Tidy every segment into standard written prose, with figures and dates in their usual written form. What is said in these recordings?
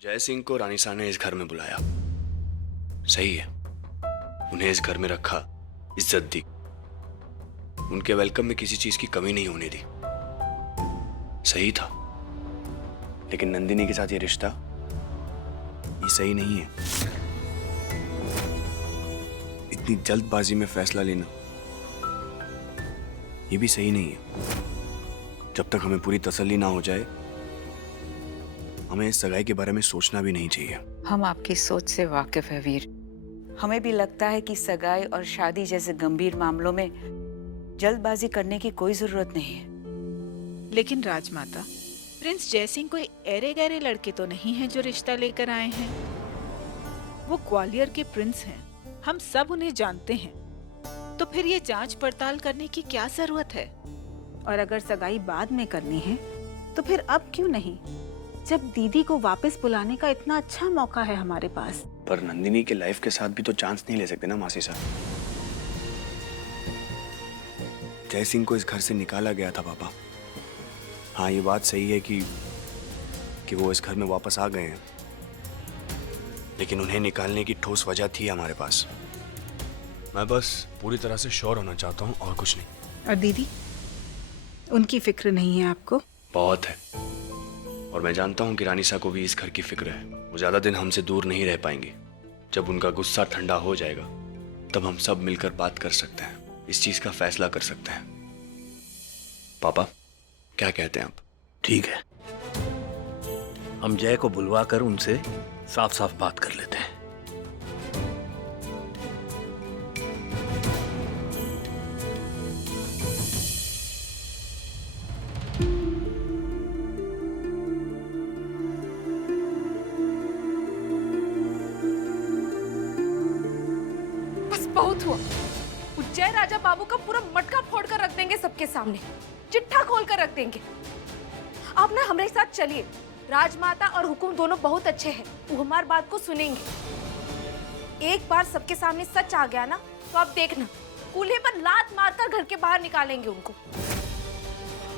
जय सिंह को रानी साहब ने इस घर में बुलाया, सही है। उन्हें इस घर में रखा, इज्जत दी, उनके वेलकम में किसी चीज की कमी नहीं होने दी, सही था। लेकिन नंदिनी के साथ ये रिश्ता, ये सही नहीं है। इतनी जल्दबाजी में फैसला लेना ये भी सही नहीं है। जब तक हमें पूरी तसल्ली ना हो जाए, हमें इस सगाई के बारे में सोचना भी नहीं चाहिए। हम आपकी सोच से वाकिफ है वीर। हमें भी लगता है कि सगाई और शादी जैसे गंभीर मामलों में जल्दबाजी करने की कोई जरूरत नहीं है। लेकिन राजमाता, प्रिंस जयसिंह कोई ऐरे गहरे लड़के तो नहीं हैं जो रिश्ता लेकर आए हैं। वो ग्वालियर के प्रिंस हैं, हम सब उन्हें जानते हैं। तो फिर ये जांच पड़ताल करने की क्या जरूरत है? और अगर सगाई बाद में करनी है तो फिर अब क्यों नहीं, जब दीदी को वापस बुलाने का इतना अच्छा मौका है हमारे पास। पर नंदिनी के लाइफ के साथ भी तो चांस नहीं ले सकते ना मासी साहब। जय सिंह को इस घर से निकाला गया था पापा। हाँ, ये बात सही है कि वो इस घर में वापस आ गए हैं, लेकिन उन्हें निकालने की ठोस वजह थी हमारे पास। मैं बस पूरी तरह से श्योर होना चाहता हूँ और कुछ नहीं। और दीदी, उनकी फिक्र नहीं है आपको? बहुत है, और मैं जानता हूँ कि रानी साहब को भी इस घर की फिक्र है। वो ज्यादा दिन हमसे दूर नहीं रह पाएंगे। जब उनका गुस्सा ठंडा हो जाएगा तब हम सब मिलकर बात कर सकते हैं, इस चीज का फैसला कर सकते हैं। पापा, क्या कहते हैं आप? ठीक है, हम जय को बुलवा कर उनसे साफ साफ बात कर लेते हैं। बस बहुत हुआ। उज्जैन राजा बाबू का पूरा मटका फोड़ कर रख देंगे सबके सामने, चिट्ठा खोल कर रख देंगे। आप ना हमारे साथ चलिए। राजमाता और हुकुम दोनों बहुत अच्छे हैं, वो हमारी बात को सुनेंगे। एक बार सबके सामने सच आ गया ना तो आप देखना, कूल्हे पर लात मारकर घर के बाहर निकालेंगे उनको।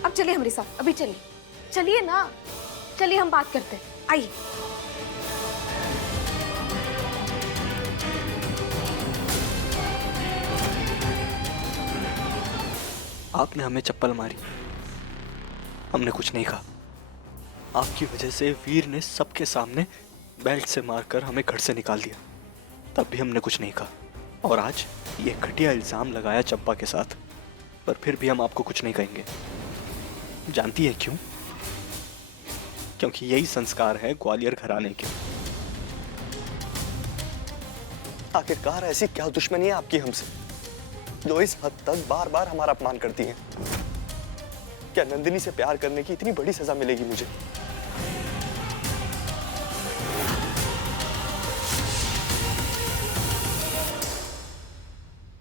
अब चलिए हमारे साथ, अभी चलिए। चलिए ना, चलिए हम बात करते हैं, आइए। आपने हमें चप्पल मारी, हमने कुछ नहीं कहा। आपकी वजह से वीर ने सबके सामने बेल्ट से मारकर हमें घर से निकाल दिया, तब भी हमने कुछ नहीं कहा। और आज ये घटिया इल्जाम लगाया चंपा के साथ, पर फिर भी हम आपको कुछ नहीं कहेंगे। जानती है क्यों? क्योंकि यही संस्कार है ग्वालियर घराने के। आखिरकार ऐसी क्या दुश्मनी है आपकी हमसे, जो इस हद तक बार बार हमारा अपमान करती हैं? क्या नंदिनी से प्यार करने की इतनी बड़ी सजा मिलेगी मुझे?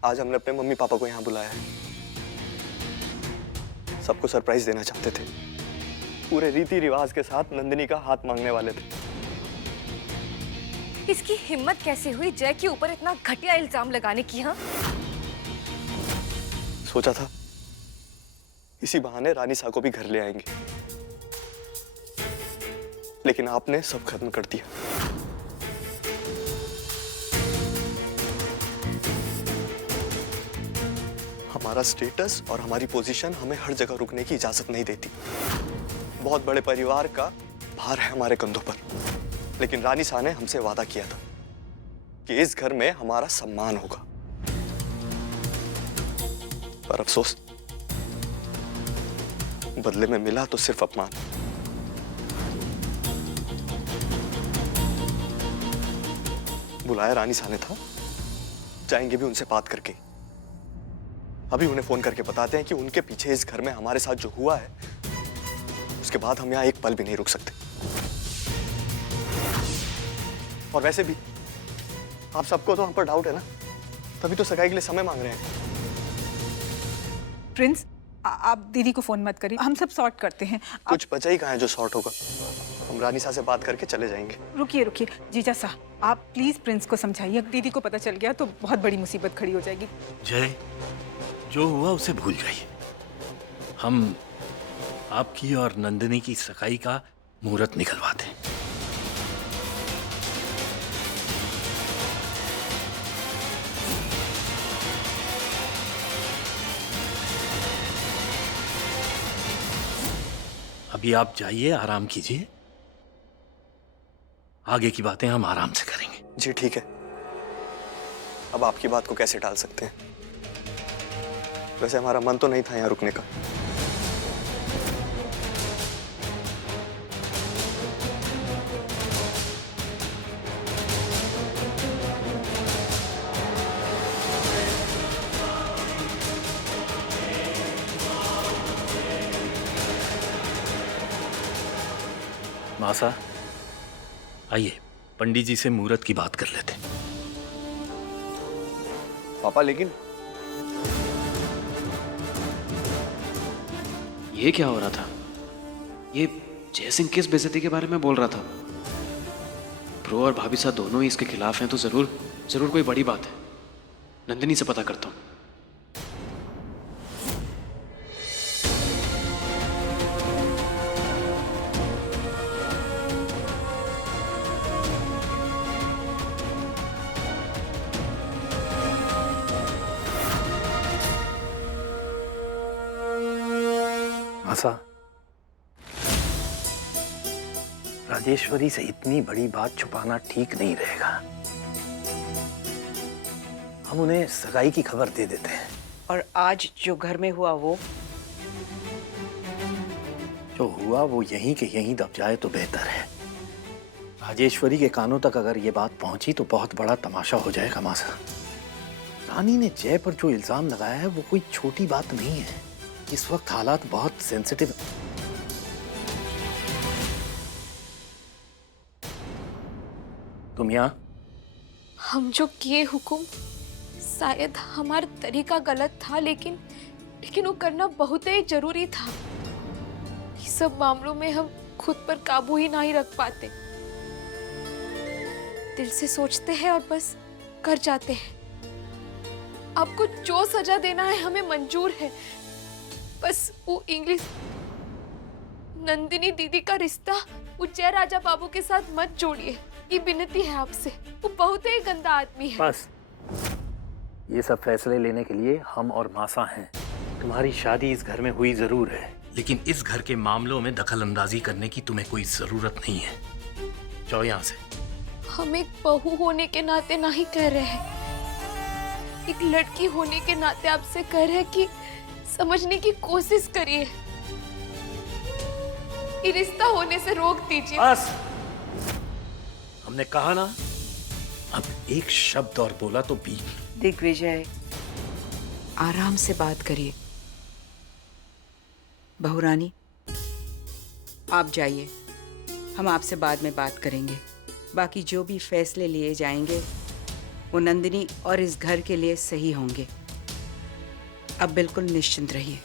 आज हमने अपने मम्मी पापा को यहां बुलाया है, सबको सरप्राइज देना चाहते थे। पूरे रीति रिवाज के साथ नंदिनी का हाथ मांगने वाले थे। इसकी हिम्मत कैसे हुई जय के ऊपर इतना घटिया इल्जाम लगाने की? हाँ, सोचा था इसी बहाने रानी साहब को भी घर ले आएंगे, लेकिन आपने सब खत्म कर दिया। हमारा स्टेटस और हमारी पोजीशन हमें हर जगह रुकने की इजाजत नहीं देती। बहुत बड़े परिवार का भार है हमारे कंधों पर, लेकिन रानी साहब ने हमसे वादा किया था कि इस घर में हमारा सम्मान होगा। पर अफसोस, बदले में मिला तो सिर्फ अपमान। बुलाया रानी साहब ने था, जाएंगे भी उनसे बात करके। अभी उन्हें फोन करके बताते हैं कि उनके पीछे इस घर में हमारे साथ जो हुआ है, उसके बाद हम यहां एक पल भी नहीं रुक सकते। और वैसे भी आप सबको तो हम पर डाउट है ना, तभी तो सगाई के लिए समय मांग रहे हैं। प्रिंस, आप दीदी को फोन मत करिए, हम सब सॉर्ट करते हैं। कुछ बचा ही कहाँ है जो सॉर्ट होगा? हम रानी साहब से बात करके चले जाएंगे। रुकिए रुकिए जीजा साहब, आप प्लीज प्रिंस को समझाइए। दीदी को पता चल गया तो बहुत बड़ी मुसीबत खड़ी हो जाएगी। जय, जो हुआ उसे भूल जाइए। हम आपकी और नंदिनी की सगाई का मुहूर्त निकलवाते हैं। अभी आप जाइए, आराम कीजिए। आगे की बातें हम आराम से करेंगे। जी ठीक है, अब आपकी बात को कैसे टाल सकते हैं? वैसे हमारा मन तो नहीं था यहाँ रुकने का। मासा, आइए पंडित जी से मुहूर्त की बात कर लेते हैं। पापा लेकिन ये क्या हो रहा था? ये जयसिंह किस बेइज्जती के बारे में बोल रहा था? प्रो और भाभी साहब दोनों ही इसके खिलाफ हैं, तो जरूर कोई बड़ी बात है। नंदिनी से पता करता हूँ। मासा, राजेश्वरी से इतनी बड़ी बात छुपाना ठीक नहीं रहेगा। हम उन्हें सगाई की खबर दे देते हैं। और आज जो घर में हुआ वो जो हुआ वो यहीं के यहीं दब जाए तो बेहतर है। राजेश्वरी के कानों तक अगर ये बात पहुंची तो बहुत बड़ा तमाशा हो जाएगा मासा। रानी ने जय पर जो इल्जाम लगाया है वो कोई छोटी बात नहीं है। इस वक्त हालात बहुत सेंसिटिव। तुम यहाँ? हम जो किए हुकुम, शायद हमारा तरीका गलत था, लेकिन वो करना बहुत ही जरूरी था। इस सब मामलों में हम खुद पर काबू ही नहीं रख पाते। दिल से सोचते हैं और बस कर जाते हैं। आपको जो सजा देना है हमें मंजूर है, बस वो इंग्लिश नंदिनी दीदी का रिश्ता उज्जैन राजा बाबू के साथ मत जोड़िए। ये विनती है आपसे। वो बहुत ही गंदा आदमी है। बस, ये सब फैसले लेने के लिए हम और मासा हैं। तुम्हारी शादी इस घर में हुई जरूर है, लेकिन इस घर के मामलों में दखल अंदाजी करने की तुम्हें कोई जरूरत नहीं है। जाओ यहाँ से। हम एक बहू होने के नाते नहीं कह रहे हैं, एक लड़की होने के नाते आपसे कह रहे हैं कि समझने की कोशिश करिए। ये रिश्ता होने से रोक दीजिए। बस, हमने कहा ना, अब एक शब्द और बोला तो बीच। दिग्विजय, आराम से बात करिए। बहुरानी, आप जाइए, हम आपसे बाद में बात करेंगे। बाकी जो भी फैसले लिए जाएंगे वो नंदिनी और इस घर के लिए सही होंगे। अब बिल्कुल निश्चिंत रहिए।